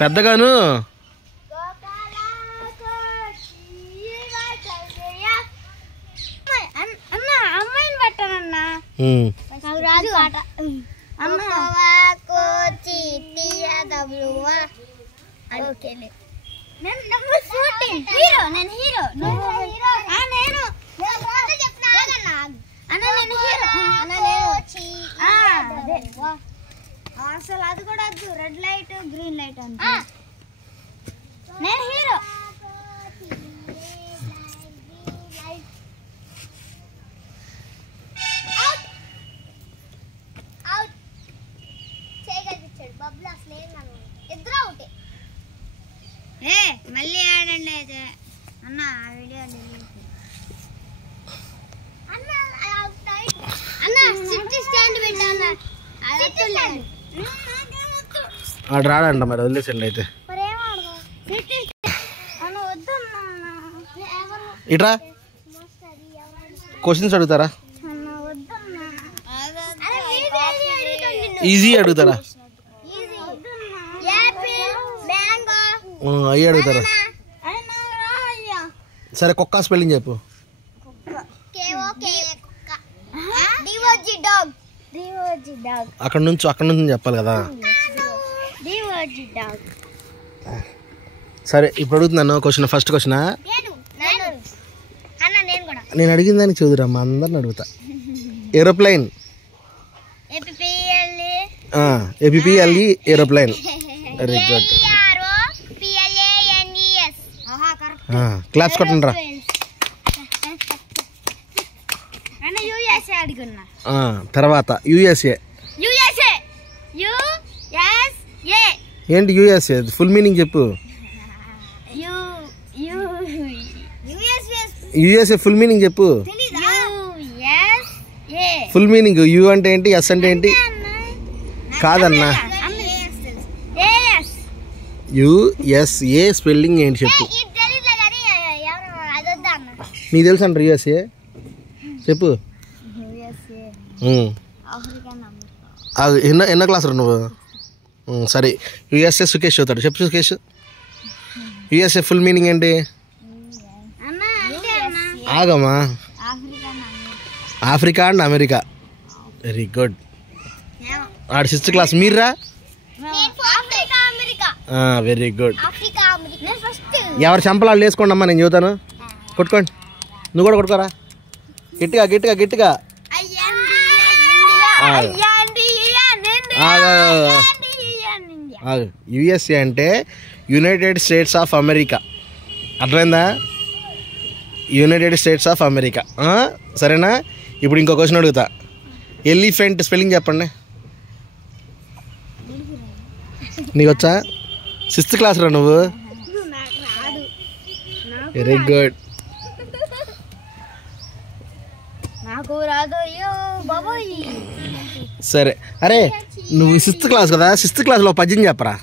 పెద్దగాను అమ్మాయిని పెట్టానన్నా అసలు అది కూడా వద్దు. రెడ్ లైట్ గ్రీన్ లైట్ అంటే నేను హీరో. మళ్ళీ ఆడండి అయితే అన్న ఆ వీడియో అన్న సిటీ స్టాండ్ పెట్టాను ఆడు రాడంట మరి వదిలేసండి అయితే ఇట్రా క్వశ్చన్స్ అడుగుతారా ఈజీ అడుగుతారా అయ్యి అడుగుతారా సరే కుక్క స్పెల్లింగ్ చెప్పు అక్కడ నుంచి చెప్పాలి కదా సరే ఇప్పుడు అడుగుతున్నాను క్వశ్చన్ ఫస్ట్ క్వశ్చన్ నేను అడిగిన దానికి చదువురమ్మా అందరిని అడుగుతా aeroplane APLE aeroplane very good claps కొట్టండి రా తర్వాత యుఎస్ఏ ఏంటి యుఎస్ఏ ఫుల్ మీనింగ్ చెప్పు యుఎస్ఏ ఫుల్ మీనింగ్ చెప్పు ఫుల్ మీనింగ్ యు అంటే ఏంటి ఎస్ అంటే ఏంటి కాదన్నా యుఎస్ఏ స్పెల్లింగ్ ఏంటి చెప్పు నీకు తెలుసు అంటారు యుఎస్ఏ చెప్పు ఎన్నో క్లాస్ రా నువ్వు సరే యుఎస్ఏ సుకేష్ చదువుతాడు చెప్పు సుకేష్ యుఎస్ఏ ఫుల్ మీనింగ్ ఏంటి ఆగమ్మా Africa and America very good ఆడు 6th క్లాస్ మీర్రా వెరీ గుడ్ ఎవరు చంపలాళ్ళు వేసుకోండి అమ్మా నేను చదువుతాను కొట్టుకోండి నువ్వు కూడా కొట్టుకోరా గట్టిగా గట్టిగా గట్టిగా యుఎస్ఏ అంటే యునైటెడ్ స్టేట్స్ ఆఫ్ అమెరికా అర్థమైందా యునైటెడ్ స్టేట్స్ ఆఫ్ అమెరికా సరేనా ఇప్పుడు ఇంకో క్వశ్చన్ అడుగుతా ఎలిఫెంట్ స్పెల్లింగ్ చెప్పండి నీకు వచ్చా 6th క్లాస్ రా నువ్వు వెరీ గుడ్ సరే అరే నువ్వు 6th క్లాస్ కదా 6th క్లాస్లో పద్యం చెప్పరా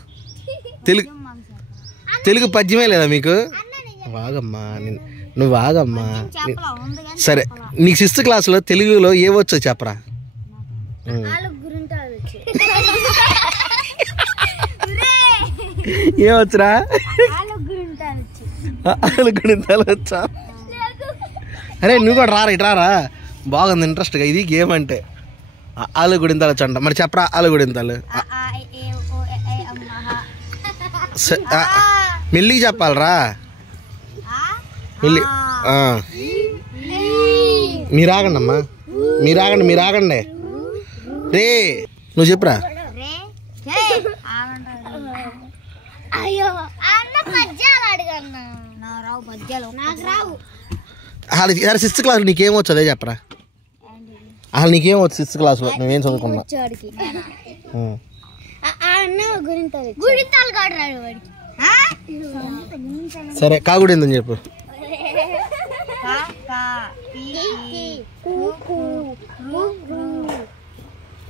తెలుగు పద్యమే లేదా మీకు వాగమ్మా నువ్వు వాగమ్మా సరే నీకు 6th క్లాస్లో తెలుగులో ఏవచ్చో చెప్పరా ఏమొచ్చురా ఆలు గుణింతాలు వచ్చా అరే నువ్వు కూడా రారా ఇటు రారా బాగుంది ఇంట్రెస్ట్గా ఇది గేమ్ అంటే ఆలు గుడింతాలు వచ్చంట మరి చెప్పరా ఆలు గుడింతాలు మెల్లిగా చెప్పాలరా మెల్లి మీరు ఆగండి అమ్మా మీరు ఆగండి రే నువ్వు చెప్పురా అసలు 6th క్లాస్ నీకేమొచ్చు అదే చెప్పరా అసలు నీకేమొచ్చు 6th క్లాస్లో నువ్వేం చదువుకున్నా సరే కాగుడిందని చెప్పు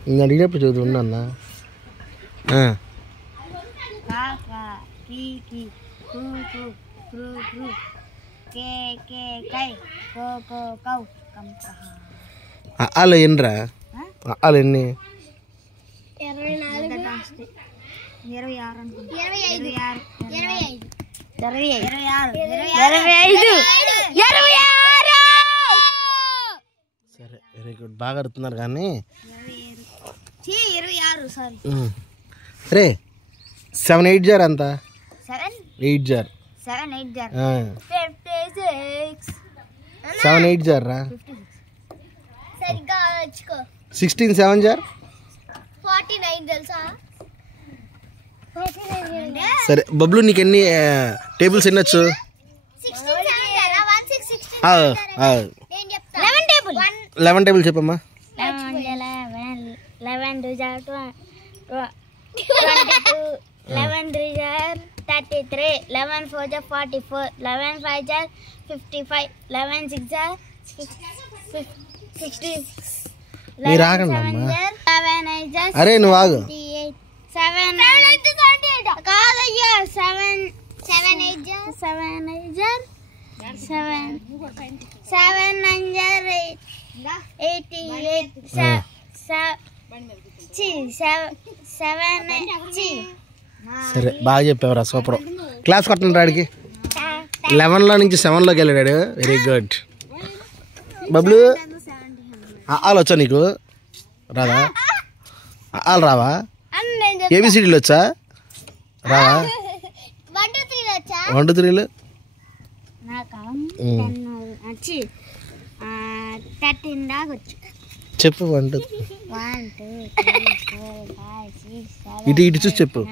ఇంకా అడిగినప్పుడు చదువుతున్నా అన్న అలా ఎన్నిరా అలా ఎన్ని సరే వెరీ గుడ్ బాగా అడుగుతున్నారు కానీ రే 7 8 జార్ అంత 8 జార్ 7 8 జార్ రా 16 7 జార్ 49 తెలుసా? సరే బబ్లు నీకు ఎన్ని టేబుల్స్ ఎన్ని వచ్చు 11 టేబుల్ చెప్పమ్మా 11 2 జార్ 22 11 3 జార్ 33 11 4 జార్ 44 11 5 జార్ 55 11 6 జార్ 66 మీరు ఆగండి అమ్మా 11 8 జార్ అరే నువ్వు ఆగు 7 8 కాదయ్యా 7 8 జార్ 7 9 జార్ 88 సరే బాగా చెప్పావురా సూపర్ క్లాస్ కొట్టండి రాడికి 11లో నుంచి 7లోకి వెళ్ళాడు వెరీ గుడ్ బబ్లు ఆలు వచ్చా నీకు రాదా ఆలు రావా ఏబిసిడీలు వచ్చా రావా 1 2 3లు వచ్చి 13 దాకా వచ్చు చెప్పు 1 2 ఇటు ఇటు చూసి చెప్పు 11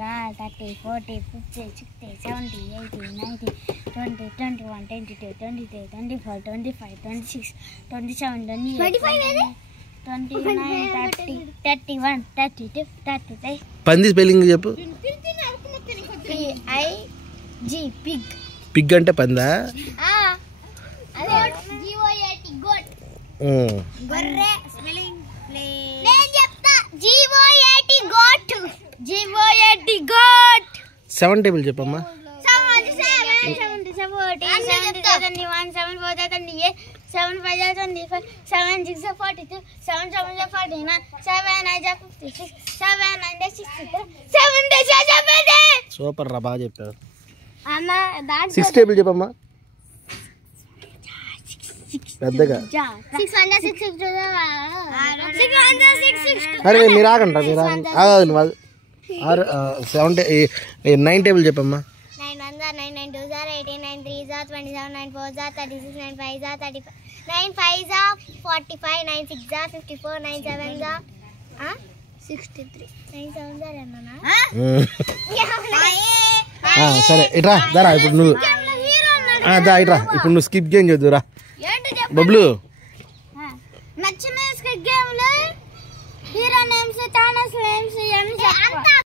12 13 14 15 16 17 18 19 20 21 22 23 24 25 26 27 28 29 30 31 32 33 పంది స్పెల్లింగ్ చెప్పు PIG పిగ్ పిగ్ అంటే పందా గొర్రె స్పెల్లింగ్ నేను చెప్తా GOAT goat GOAT goat 7 table చెప్పమ్మా 7 సూపర్ రా బాగా చెప్పావు 6 టేబుల్ చెప్పమ్మా పెద్దగా అరే మీరు ఆగండి మీరు ఆగండి ఆగదు 9 టేబుల్ చెప్పమ్మా 9 1 9 9 2 18 9 3 27 9 4 36 9 5 35 9 5 45 9 6 54 9 7 63 9 7 అన్నా సరే ఇట్రా దారా ఇప్పుడు నువ్వు దా ఇట్రా ఇప్పుడు నువ్వు స్కిప్ చేంజ్ చేద్దురా బబ్లు